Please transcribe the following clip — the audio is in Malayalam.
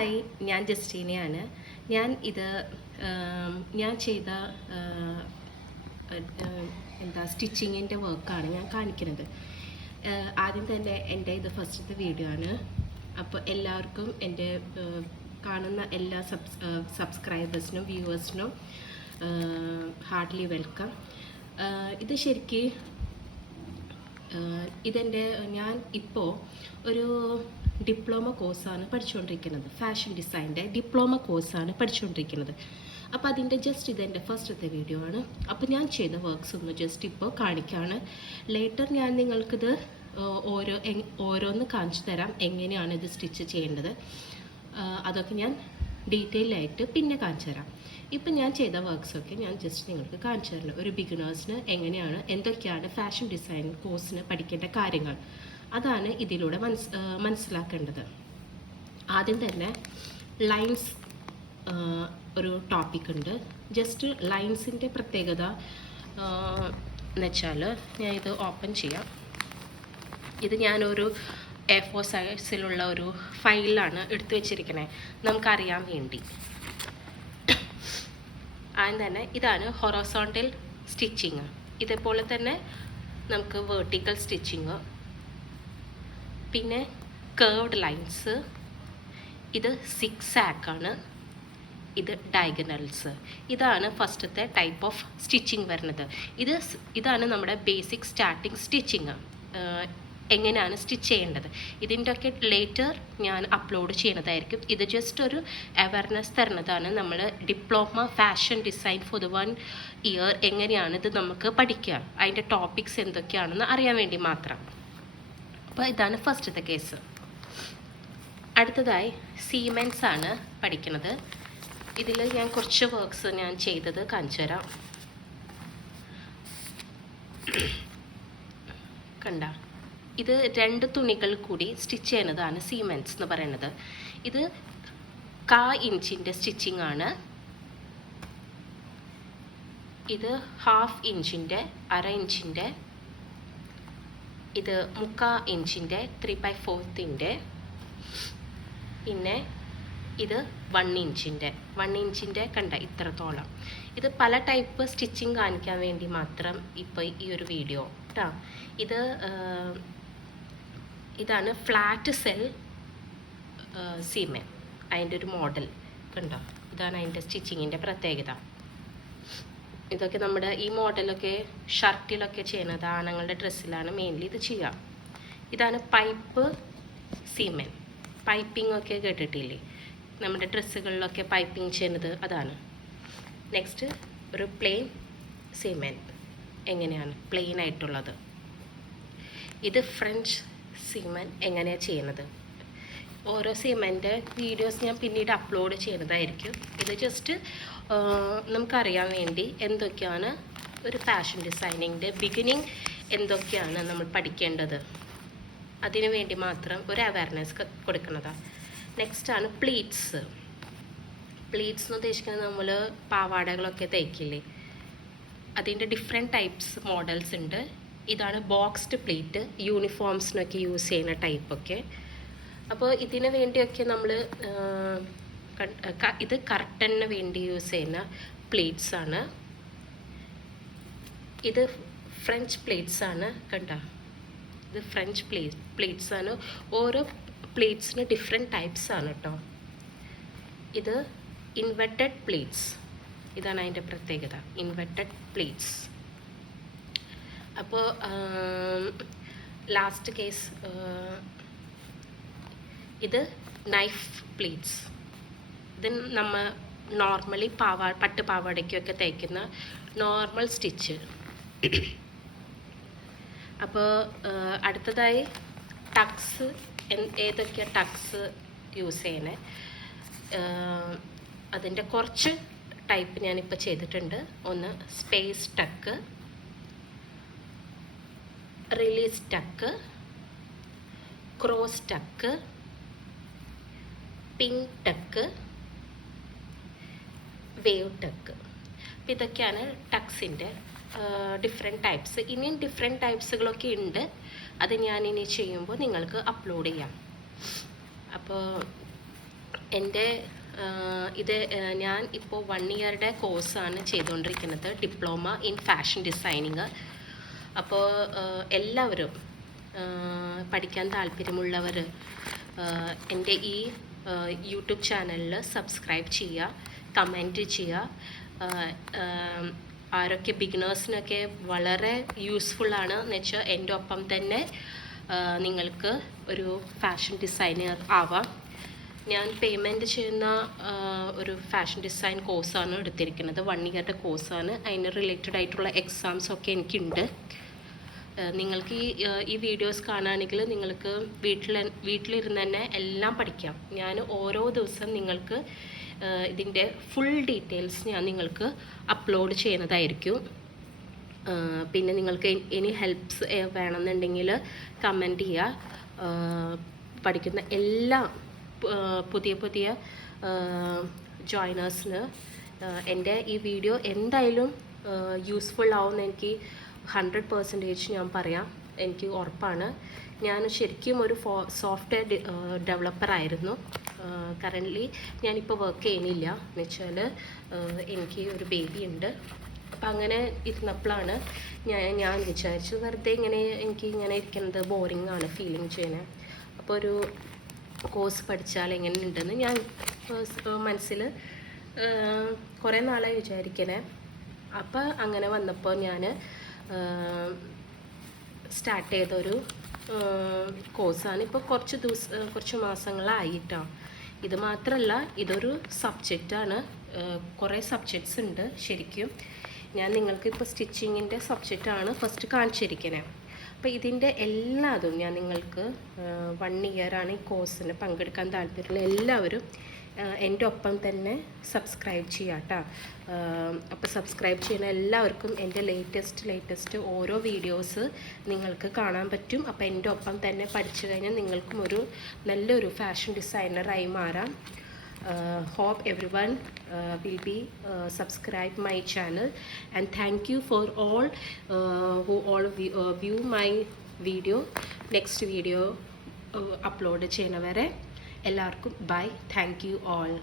ഹായ്, ഞാൻ ജസ്റ്റീനയാണ്. ഞാൻ ചെയ്ത സ്റ്റിച്ചിങ്ങിൻ്റെ വർക്കാണ് ഞാൻ കാണിക്കുന്നത്. ആദ്യം തന്നെ എൻ്റെ ഇത് ഫസ്റ്റത്തെ വീഡിയോ ആണ്. അപ്പോൾ എല്ലാവർക്കും എൻ്റെ കാണുന്ന എല്ലാ സബ്സ്ക്രൈബേഴ്സിനും വ്യൂവേഴ്സിനും ഹാർട്ട്ലി വെൽക്കം. ഇത് ശരിക്ക് ഞാൻ ഇപ്പോൾ ഒരു ഡിപ്ലോമ കോഴ്സാണ് പഠിച്ചുകൊണ്ടിരിക്കുന്നത്. ഫാഷൻ ഡിസൈൻ്റെ ഡിപ്ലോമ കോഴ്സാണ് പഠിച്ചുകൊണ്ടിരിക്കുന്നത്. അപ്പോൾ അതിൻ്റെ ജസ്റ്റ് ഇതെൻ്റെ ഫസ്റ്റത്തെ വീഡിയോ ആണ്. അപ്പോൾ ഞാൻ ചെയ്ത വർക്ക്സ് ഒന്ന് ജസ്റ്റ് ഇപ്പോൾ കാണിക്കുകയാണ്. ലേറ്റർ ഞാൻ നിങ്ങൾക്കിത് ഓരോന്ന് കാണിച്ചു തരാം, എങ്ങനെയാണ് ഇത് സ്റ്റിച്ച് ചെയ്യേണ്ടത്. അതൊക്കെ ഞാൻ ഡീറ്റെയിൽ ആയിട്ട് പിന്നെ കാണിച്ചു തരാം. ഇപ്പം ഞാൻ ചെയ്ത വർക്ക്സൊക്കെ ഞാൻ ജസ്റ്റ് നിങ്ങൾക്ക് കാണിച്ചു തരണം. ഒരു ബിഗിനേഴ്സിന് എന്തൊക്കെയാണ് ഫാഷൻ ഡിസൈൻ കോഴ്സിന് പഠിക്കേണ്ട കാര്യങ്ങൾ, അതാണ് ഇതിലൂടെ മനസ്സിലാക്കേണ്ടത്. ആദ്യം തന്നെ ലൈൻസ് ഒരു ടോപ്പിക് ഉണ്ട്. ജസ്റ്റ് ലൈൻസിൻ്റെ പ്രത്യേകത എന്ന് വെച്ചാൽ, ഞാൻ ഇത് ഓപ്പൺ ചെയ്യാം. ഇത് ഞാനൊരു A4 സൈസിലുള്ള ഒരു ഫയലിലാണ് എടുത്തു വെച്ചിരിക്കണേ, നമുക്കറിയാൻ വേണ്ടി. ആദ്യം തന്നെ ഇതാണ് ഹൊറോസോണ്ടൽ സ്റ്റിച്ചിങ്. ഇതേപോലെ തന്നെ നമുക്ക് വെർട്ടിക്കൽ സ്റ്റിച്ചിങ്, പിന്നെ കേർവ്ഡ് ലൈൻസ്, ഇത് സിക്സാക്കാണ്, ഇത് ഡയഗണൽസ്. ഇതാണ് ഫസ്റ്റത്തെ ടൈപ്പ് ഓഫ് സ്റ്റിച്ചിങ് വരുന്നത്. ഇതാണ് നമ്മുടെ ബേസിക് സ്റ്റാർട്ടിങ് സ്റ്റിച്ചിങ്, എങ്ങനെയാണ് സ്റ്റിച്ച് ചെയ്യേണ്ടത്. ഇതിൻ്റെയൊക്കെ ലേറ്റർ ഞാൻ അപ്ലോഡ് ചെയ്യുന്നതായിരിക്കും. ഇത് ജസ്റ്റ് ഒരു അവയർനെസ് തരുന്നതാണ്. നമ്മൾ diploma fashion design for 1 year എങ്ങനെയാണ് ഇത് നമുക്ക് പഠിക്കുക, അതിൻ്റെ ടോപ്പിക്സ് എന്തൊക്കെയാണെന്ന് അറിയാൻ വേണ്ടി മാത്രം. അപ്പോൾ ഇതാണ് ഫസ്റ്റത്തെ കേസ്. അടുത്തതായി സീമെൻസ് ആണ് പഠിക്കുന്നത്. ഇതിൽ ഞാൻ കുറച്ച് വർക്ക്സ് ഞാൻ ചെയ്തത് കാണിച്ചു തരാം. കണ്ട, ഇത് 2 തുണികൾ കൂടി സ്റ്റിച്ച് ചെയ്യുന്നതാണ് സീമെൻസ് എന്ന് പറയുന്നത്. ഇത് 1/4 ഇഞ്ചിൻ്റെ സ്റ്റിച്ചിങ് ആണ്. ഇത് 1/2 ഇഞ്ചിൻ്റെ, 1/2 ഇഞ്ചിൻ്റെ, ഇത് 3/4 ഇഞ്ചിൻ്റെ, 3/4 പിന്നെ ഇത് 1 ഇഞ്ചിൻ്റെ കണ്ട ഇത്രത്തോളം. ഇത് പല ടൈപ്പ് സ്റ്റിച്ചിങ് കാണിക്കാൻ വേണ്ടി മാത്രം ഇപ്പോൾ ഈ ഒരു വീഡിയോ കേട്ടോ. ഇതാണ് ഫ്ലാറ്റ് സെൽ സീമൻ, അതിൻ്റെ ഒരു മോഡൽ കണ്ടോ. ഇതാണ് അതിൻ്റെ സ്റ്റിച്ചിങ്ങിൻ്റെ പ്രത്യേകത. ഇതൊക്കെ നമ്മുടെ ഈ മോഡലൊക്കെ ഷർട്ടിലൊക്കെ ചെയ്യുന്നത്, ആണുങ്ങളുടെ ഡ്രസ്സിലാണ് മെയിൻലി ഇത് ചെയ്യുക. ഇതാണ് പൈപ്പ് സീമൻ. പൈപ്പിംഗ് ഒക്കെ കേട്ടിട്ടില്ലേ, നമ്മുടെ ഡ്രസ്സുകളിലൊക്കെ പൈപ്പിംഗ് ചെയ്യുന്നത്, അതാണ്. നെക്സ്റ്റ് ഒരു പ്ലെയിൻ സീമൻ, എങ്ങനെയാണ് പ്ലെയിൻ ആയിട്ടുള്ളത്. ഇത് ഫ്രഞ്ച് സീമൻ എങ്ങനെയാണ് ചെയ്യുന്നത്. ഓരോ സീമൻ്റെ വീഡിയോസ് ഞാൻ പിന്നീട് അപ്ലോഡ് ചെയ്യുന്നതായിരിക്കും. ഇത് ജസ്റ്റ് നമുക്കറിയാൻ വേണ്ടി എന്തൊക്കെയാണ് ഒരു ഫാഷൻ ഡിസൈനിങ്ങിൻ്റെ ബിഗിനിങ്, എന്തൊക്കെയാണ് നമ്മൾ പഠിക്കേണ്ടത്, അതിനു വേണ്ടി മാത്രം ഒരു അവയർനെസ് കൊടുക്കുന്നതാണ്. നെക്സ്റ്റാണ് പ്ലീറ്റ്സ്. പ്ലീറ്റ്സ് എന്ന് ഉദ്ദേശിക്കുന്നത് നമ്മൾ പാവാടകളൊക്കെ തയ്ക്കില്ലേ, അതിൻ്റെ ഡിഫറെൻറ്റ് ടൈപ്സ് മോഡൽസ് ഉണ്ട്. ഇതാണ് ബോക്സ്ഡ് പ്ലീറ്റ്, യൂണിഫോംസിനൊക്കെ യൂസ് ചെയ്യുന്ന ടൈപ്പൊക്കെ. അപ്പോൾ ഇതിന് വേണ്ടിയൊക്കെ നമ്മൾ ഇത് കർട്ടന് വേണ്ടി യൂസ് ചെയ്യുന്ന പ്ലീറ്റ്സ് ആണ്. ഇത് ഫ്രഞ്ച് പ്ലീറ്റ്സ് ആണ്, കണ്ട. ഇത് ഫ്രഞ്ച് പ്ലീറ്റ്സ് ആണ്. ഓരോ പ്ലീറ്റ്സിന് ഡിഫറെൻറ്റ് ടൈപ്സ് ആണ് കേട്ടോ. ഇത് ഇൻവെർട്ടഡ് പ്ലീറ്റ്സ്, ഇതാണ് അതിൻ്റെ പ്രത്യേകത, ഇൻവെർട്ടഡ് പ്ലീറ്റ്സ്. അപ്പോൾ ലാസ്റ്റ് കേസ്, ഇത് നൈഫ് പ്ലീറ്റ്സ്. ഇത് നമ്മൾ നോർമലി പട്ട് പാവാടയ്ക്കൊക്കെ തയ്ക്കുന്ന നോർമൽ സ്റ്റിച്ച്. അപ്പോൾ അടുത്തതായി ടക്സ്, ഏതൊക്കെയാണ് ടക്സ് യൂസ് ചെയ്യണേ, അതിൻ്റെ കുറച്ച് ടൈപ്പ് ഞാനിപ്പോൾ ചെയ്തിട്ടുണ്ട്. ഒന്ന് സ്പേസ് ടക്ക്, റിലീസ് ടക്ക്, ക്രോസ് ടക്ക്, പിങ്ക് ടക്ക്, വേവ് ടക്ക്. അപ്പോൾ ഇതൊക്കെയാണ് ടക്സിൻ്റെ ഡിഫറെൻറ്റ് ടൈപ്സ്. ഇനിയും ഡിഫറെൻറ്റ് ടൈപ്സുകളൊക്കെ ഉണ്ട്, അത് ഞാനിനി ചെയ്യുമ്പോൾ നിങ്ങൾക്ക് അപ്ലോഡ് ചെയ്യാം. അപ്പോൾ എൻ്റെ ഇത് ഞാൻ ഇപ്പോൾ 1 ഇയറുടെ കോഴ്സാണ് ചെയ്തുകൊണ്ടിരിക്കുന്നത്, ഡിപ്ലോമ ഇൻ ഫാഷൻ ഡിസൈനിങ്. അപ്പോൾ എല്ലാവരും പഠിക്കാൻ താല്പര്യമുള്ളവർ എൻ്റെ ഈ യൂട്യൂബ് ചാനലിൽ സബ്സ്ക്രൈബ് ചെയ്യുക, കമൻറ്റ് ചെയ്യുക. ആരൊക്കെ ബിഗിനേഴ്സിനൊക്കെ വളരെ യൂസ്ഫുള്ളാണ് എന്ന് വെച്ചാൽ എൻ്റെ ഒപ്പം തന്നെ നിങ്ങൾക്ക് ഒരു ഫാഷൻ ഡിസൈനർ ആവാം. ഞാൻ പേയ്മെൻറ്റ് ചെയ്യുന്ന ഒരു ഫാഷൻ ഡിസൈൻ കോഴ്സാണ് എടുത്തിരിക്കുന്നത്, 1 ഇയറുടെ കോഴ്സാണ്. അതിന് റിലേറ്റഡ് ആയിട്ടുള്ള എക്സാംസൊക്കെ എനിക്കുണ്ട്. നിങ്ങൾക്ക് ഈ വീഡിയോസ് കാണുകയാണെങ്കിൽ നിങ്ങൾക്ക് വീട്ടിലിരുന്ന് തന്നെ എല്ലാം പഠിക്കാം. ഞാൻ ഓരോ ദിവസം നിങ്ങൾക്ക് ഇതിൻ്റെ ഫുൾ ഡീറ്റെയിൽസ് ഞാൻ നിങ്ങൾക്ക് അപ്ലോഡ് ചെയ്യുന്നതായിരിക്കും. പിന്നെ നിങ്ങൾക്ക് ഇനി ഹെൽപ്സ് വേണമെന്നുണ്ടെങ്കിൽ കമൻറ്റ് ചെയ്യുക. പഠിക്കുന്ന എല്ലാ പുതിയ ജോയിനേഴ്സിന് എൻ്റെ ഈ വീഡിയോ എന്തായാലും യൂസ്ഫുൾ ആവുമെന്ന് എനിക്ക് 100% ഞാൻ പറയാം, എനിക്ക് ഉറപ്പാണ്. ഞാൻ ശരിക്കും ഒരു സോഫ്റ്റ്വെയർ ഡെവലപ്പറായിരുന്നു. കറൻ്റ്ലി ഞാനിപ്പോൾ വർക്ക് ചെയ്യുന്നില്ല എന്ന് വെച്ചാൽ എനിക്ക് ഒരു ബേബി ഉണ്ട്. അപ്പം അങ്ങനെ ഇരുന്നപ്പോഴാണ് ഞാൻ വിചാരിച്ചു വെറുതെ എനിക്ക് ഇങ്ങനെ ഇരിക്കുന്നത് ബോറിംഗ് ആണ് ഫീലിംഗ് ചെയ്യുന്നത്. അപ്പോൾ ഒരു കോഴ്സ് പഠിച്ചാൽ എങ്ങനെ ഉണ്ടെന്ന് ഞാൻ മനസ്സിൽ കുറേ നാളായി വിചാരിക്കണേ. അപ്പോൾ അങ്ങനെ വന്നപ്പോൾ ഞാൻ സ്റ്റാർട്ട് ചെയ്തൊരു കോഴ്സാണ്. ഇപ്പോൾ കുറച്ച് മാസങ്ങളായിട്ടോ. ഇത് മാത്രമല്ല, ഇതൊരു സബ്ജക്റ്റാണ്. കുറേ സബ്ജക്ട്സ് ഉണ്ട് ശരിക്കും. ഞാൻ നിങ്ങൾക്ക് ഇപ്പോൾ സ്റ്റിച്ചിങ്ങിൻ്റെ സബ്ജക്റ്റാണ് ഫസ്റ്റ് കാണിച്ചിരിക്കുന്നത്. അപ്പോൾ ഇതിൻ്റെ എല്ലാതും ഞാൻ നിങ്ങൾക്ക് 1 ഇയറാണ് ഈ കോഴ്സിന് പങ്കെടുക്കാൻ താല്പര്യമുള്ള എല്ലാവരും എൻ്റെ ഒപ്പം തന്നെ സബ്സ്ക്രൈബ് ചെയ്യാം കേട്ടോ. അപ്പോൾ സബ്സ്ക്രൈബ് ചെയ്യുന്ന എല്ലാവർക്കും എൻ്റെ ലേറ്റസ്റ്റ് ഓരോ വീഡിയോസ് നിങ്ങൾക്ക് കാണാൻ പറ്റും. അപ്പോൾ എൻ്റെ ഒപ്പം തന്നെ പഠിച്ചു കഴിഞ്ഞാൽ നിങ്ങൾക്കും നല്ലൊരു ഫാഷൻ ഡിസൈനറായി മാറാം. Hope everyone will be subscribe my channel, and thank you for all who all view my video. Next video upload ചെയ്യുന്നവരെ എല്ലാവർക്കും bye. Thank you all.